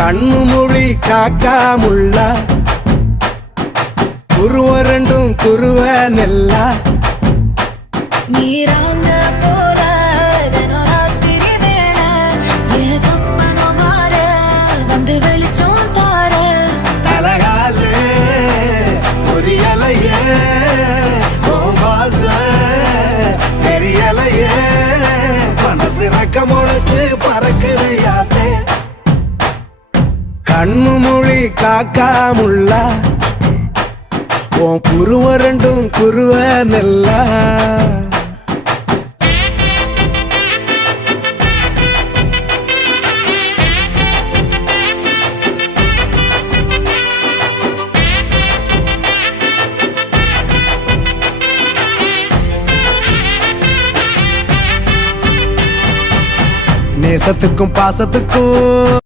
கண்ணு மொழி காக்காமுள்ள குருவ ரெண்டும் குருவ நெல்லா நீராங்க போல தினராத்திரி வேண என் சொப்பனம் மாற வந்து வெளிச்சம் தார தலகாலே பொரியலையே வாச பெரியலையே மனசு ரக்க முளைச்சு பறக்குது யாத்தே கண்ணு மொழி காக்காமுள்ள உன் குருவ ரெண்டும் குருவ நெல்லா நேசத்துக்கும் பாசத்துக்கும்